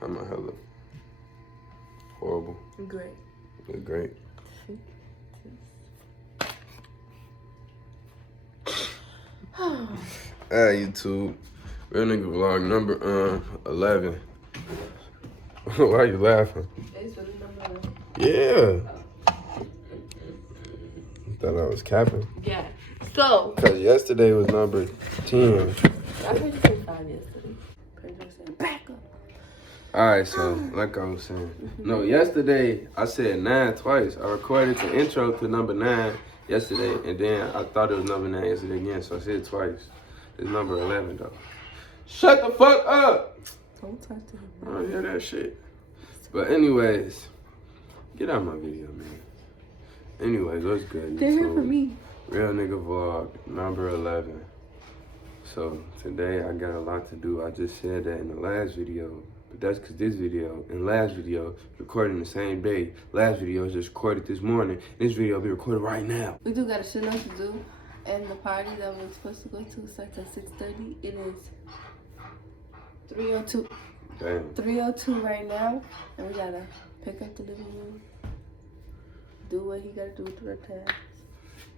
How my hair look? Horrible. Great. Look great. Hey, YouTube. Real nigga vlog number 11. Why are you laughing? It's really number 11. Yeah. Thought I was capping. Yeah. So. Because yesterday was number 10. I heard you say 5 yesterday. Pedro said, back up. Alright, so like I was saying. No, yesterday I said 9 twice. I recorded the intro to number 9 yesterday, and then I thought it was number 9 yesterday again, so I said it twice. It's number 11 though. Shut the fuck up! Don't talk to him. I don't hear that shit. But anyways, get out of my video, man. Anyways, what's good? They're here for me. Real nigga vlog number 11. So today I got a lot to do. I just said that in the last video, but that's because this video and last video recording the same day. Last video was just recorded this morning. This video will be recorded right now. We do got a shit lot to do, and the party that we're supposed to go to starts at 6:30. It is 3:02. Damn. 3:02 right now, and we gotta pick up the living room, do what he gotta do to the task.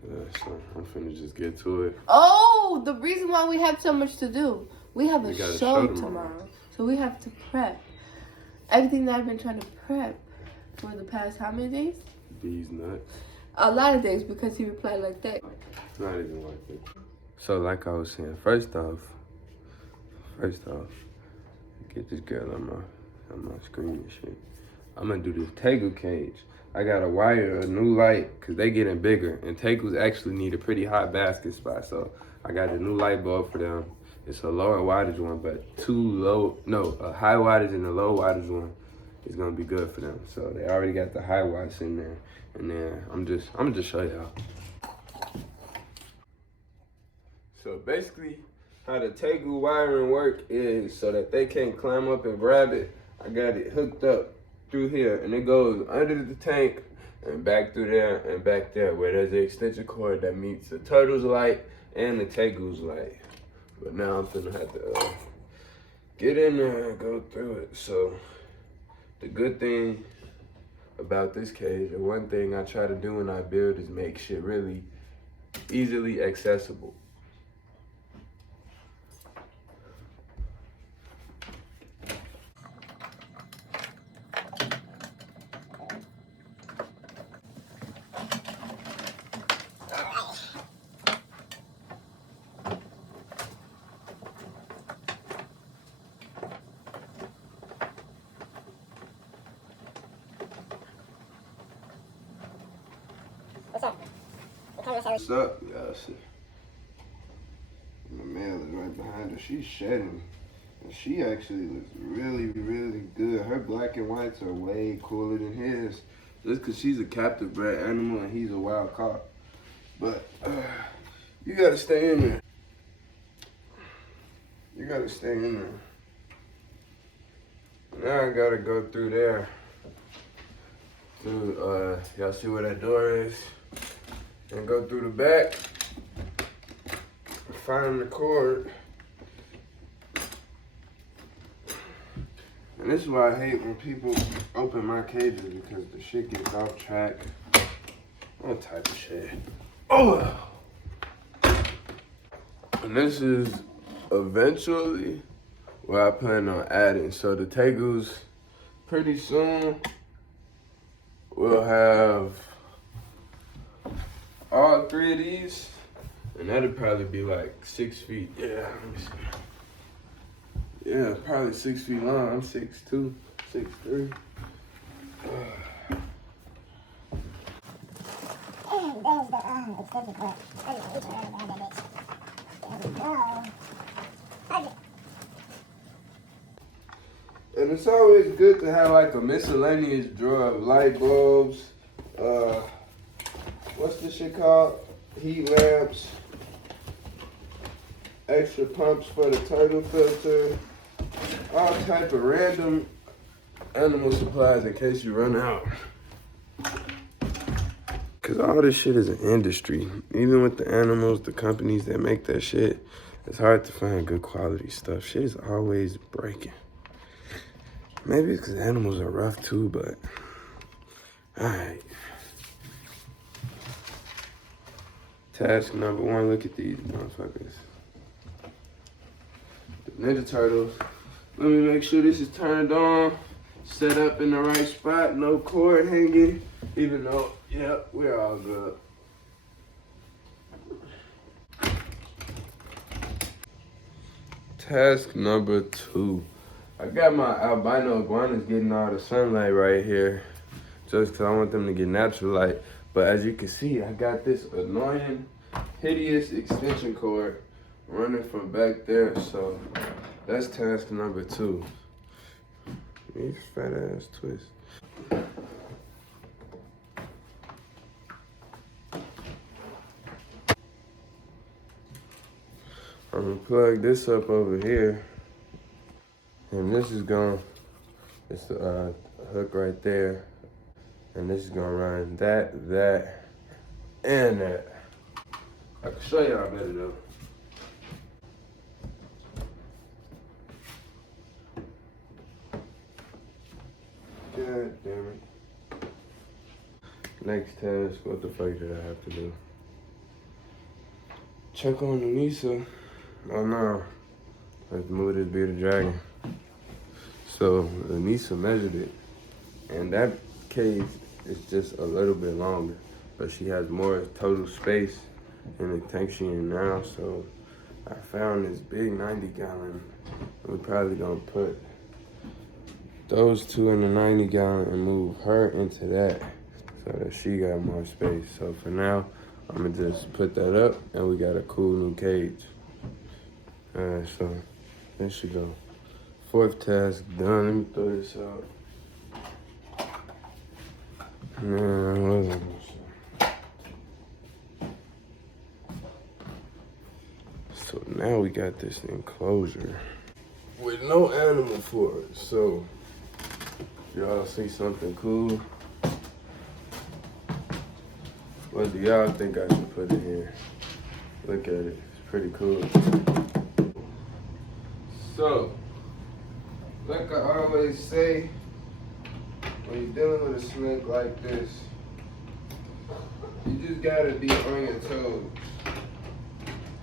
Yeah, so I'm finna just get to it. Oh, the reason why we have so much to do. We have a got a show show tomorrow, so we have to prep. Everything that I've been trying to prep for the past how many days? These nuts. A lot of days, because he replied like that. It's not even like it. So like I was saying, first off, get this girl on my screen and shit. I'm gonna do this Tegu cage. I gotta wire a new light because they getting bigger, and Tegus actually need a pretty hot basket spot. So I got a new light bulb for them. It's a lower wattage one, but a high wattage and a low wattage one is gonna be good for them. So they already got the high watts in there, and then I'm gonna just show y'all. So basically, how the Tegu wiring work is so that they can't climb up and grab it. I got it hooked up through here, and it goes under the tank and back through there and back there, where there's an extension cord that meets the turtle's light and the Tegu's light. But now I'm gonna have to get in there and go through it. So the good thing about this cage, and one thing I try to do when I build, is make shit really easily accessible. What's up? Yeah, my mail is right behind her. She's shedding. And she actually looks really, really good. Her black and whites are way cooler than his. Just because she's a captive bred animal and he's a wild caught. But you gotta stay in there. You gotta stay in there. Now I gotta go through there. Y'all see where that door is? And go through the back, find the cord. And this is why I hate when people open my cages, because the shit gets off track. All type of shit. Oh! And this is eventually where I plan on adding. So the Tegus, pretty soon, we'll have all 3 of these, and that'd probably be like 6 feet. Yeah, let me see. Yeah, probably 6 feet long. I'm 6'2", 6'3". And it's always good to have like a miscellaneous drawer of light bulbs, what's this shit called? Heat lamps, extra pumps for the turtle filter, all type of random animal supplies in case you run out. Cause all this shit is an industry. Even with the animals, the companies that make that shit, it's hard to find good quality stuff. Shit is always breaking. Maybe it's because animals are rough too, but alright. Task number 1, look at these motherfuckers. The Ninja Turtles. Let me make sure this is turned on, set up in the right spot, no cord hanging, even though, yeah, we're all good. Task number 2. I got my albino iguanas getting all the sunlight right here, just because I want them to get natural light. But as you can see, I got this annoying, hideous extension cord running from back there, so that's task number 2. These fat ass twists. I'm gonna plug this up over here, and this is gonna, it's the hook right there, and this is gonna run that, and that. I can show y'all better though. God damn it. Next task, what the fuck did I have to do? Check on the Nisa. Oh no, let's move this bearded dragon. So the Nisa measured it, and that cage is just a little bit longer, but she has more total space in the tank she in now. So I found this big 90-gallon. We're probably gonna put those 2 in the 90-gallon and move her into that so that she got more space. So for now, I'm gonna just put that up, and we got a cool new cage. Alright, so there she go. 4th task done. Let me throw this out. Man, what was I gonna say? So now we got this enclosure with no animal for it. So y'all see something cool? What do y'all think I should put in here? Look at it. It's pretty cool. So, like I always say, when you're dealing with a snake like this, you just gotta be on your toes.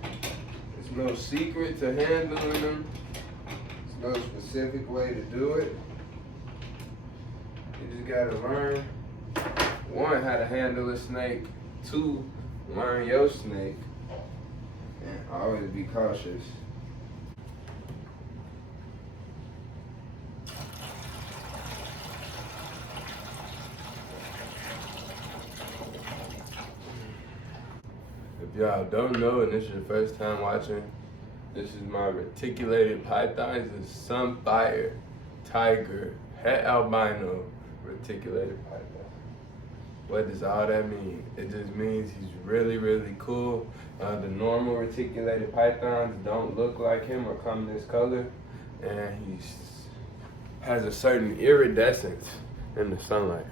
There's no secret to handling them. There's no specific way to do it. You just gotta learn, 1, how to handle a snake, 2, learn your snake, and always be cautious. If y'all don't know and this is your first time watching, this is my reticulated python. It's a sunfire tiger het albino reticulated python. What does all that mean? It just means he's really, really cool. The normal reticulated pythons don't look like him or come this color, and he has a certain iridescence in the sunlight.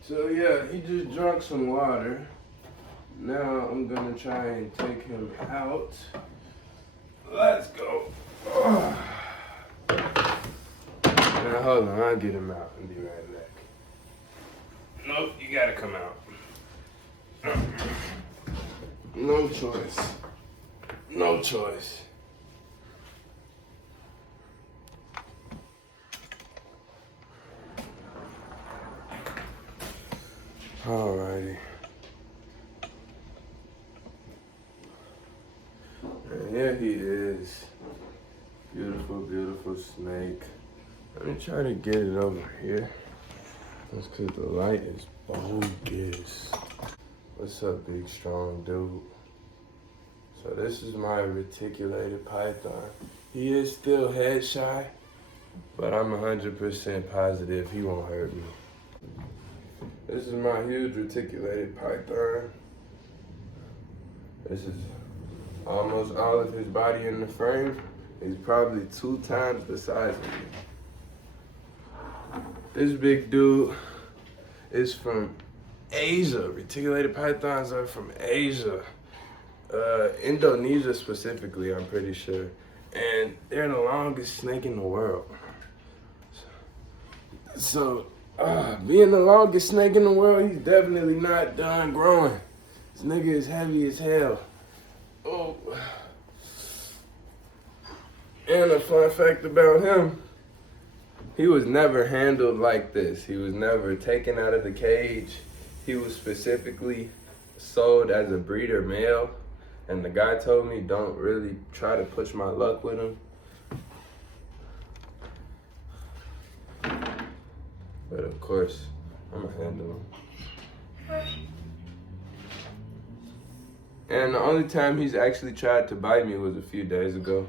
So yeah, he just drank some water. Now I'm gonna try and take him out. Let's go. Now hold on, I'll get him out and be right back. Nope, you gotta come out. No choice. No choice. Alrighty. And here he is. Beautiful, beautiful snake. Let me try to get it over here. That's because the light is bogus. What's up, big strong dude? So this is my reticulated python. He is still head shy, but I'm 100% positive he won't hurt me. This is my huge reticulated python. This is almost all of his body in the frame. is probably 2 times the size of me. This big dude is from Asia. Reticulated pythons are from Asia. Indonesia specifically, I'm pretty sure. And they're the longest snake in the world. So, being the longest snake in the world, he's definitely not done growing. This nigga is heavy as hell. Oh. And a fun fact about him, he was never handled like this. He was never taken out of the cage. He was specifically sold as a breeder male. And the guy told me, don't really try to push my luck with him. But of course, I'm gonna handle him. And the only time he's actually tried to bite me was a few days ago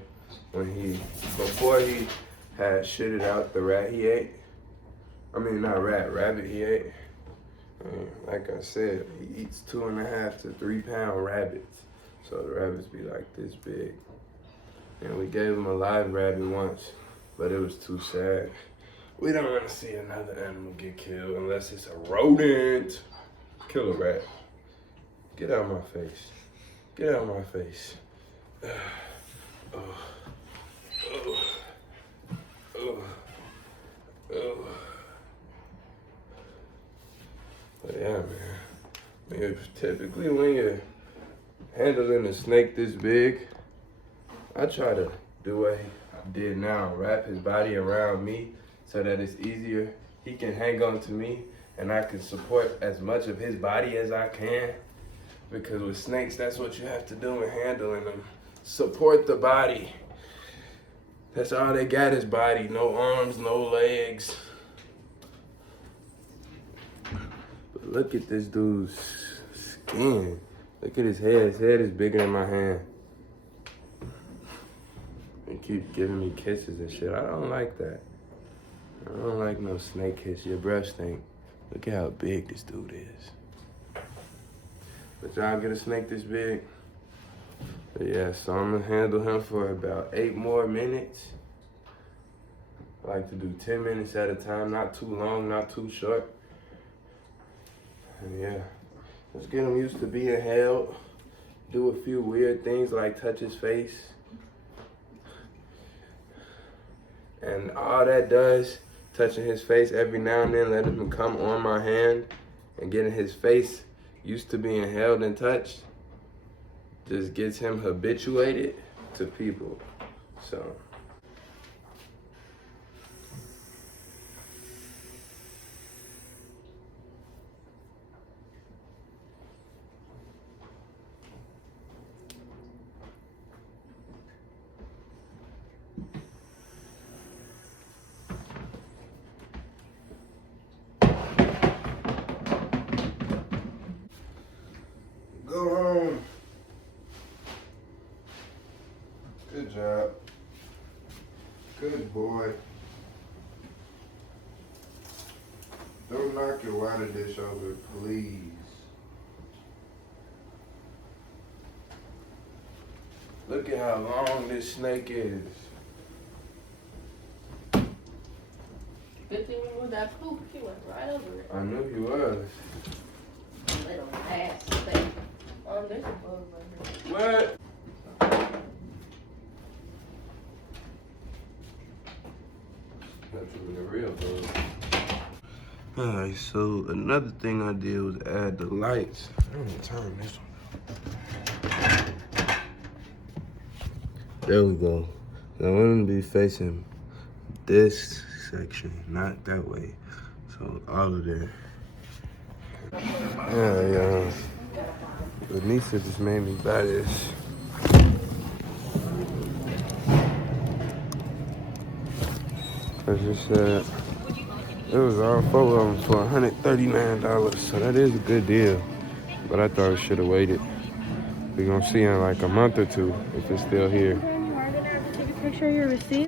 when before he had shitted out the rat he ate. I mean, not rat, rabbit he ate. Like I said, he eats 2.5 to 3 pound rabbits. So the rabbits be like this big. And we gave him a live rabbit once, but it was too sad. We don't want to see another animal get killed unless it's a rodent. Kill a rat. Get out of my face. Get out of my face. But yeah, man. I mean, typically when you're handling a snake this big, I try to do what he did now, wrap his body around me so that it's easier. He can hang on to me and I can support as much of his body as I can. Because with snakes, that's what you have to do in handling them. Support the body. That's all they got is body, no arms, no legs. But look at this dude's skin. Look at his head. His head is bigger than my hand. He keep giving me kisses and shit. I don't like that. I don't like no snake kiss. Your breath stink. Look at how big this dude is. But y'all get a snake this big? But yeah, so I'm gonna handle him for about 8 more minutes. I like to do 10 minutes at a time, not too long, not too short. And yeah, let's get him used to being held. Do a few weird things like touch his face. And all that does, touching his face every now and then, letting him come on my hand and getting his face used to being held and touched, just gets him habituated to people. So go home. Good job. Good boy. Don't knock your water dish over, please. Look at how long this snake is. Good thing we moved that poop. He went right over it. I knew he was. Little ass thing. There's a bug right here. What? That's really real, bro. Alright, so another thing I did was add the lights. I'm gonna turn this one. There we go. So I want them to be facing this section, not that way. So all of that. Yeah. Anissa just made me buy this. Cause it said it was all 4 of them for $139, so that is a good deal. But I thought I should have waited. We're gonna see in like a month or two if it's still here. Take a picture of your receipt.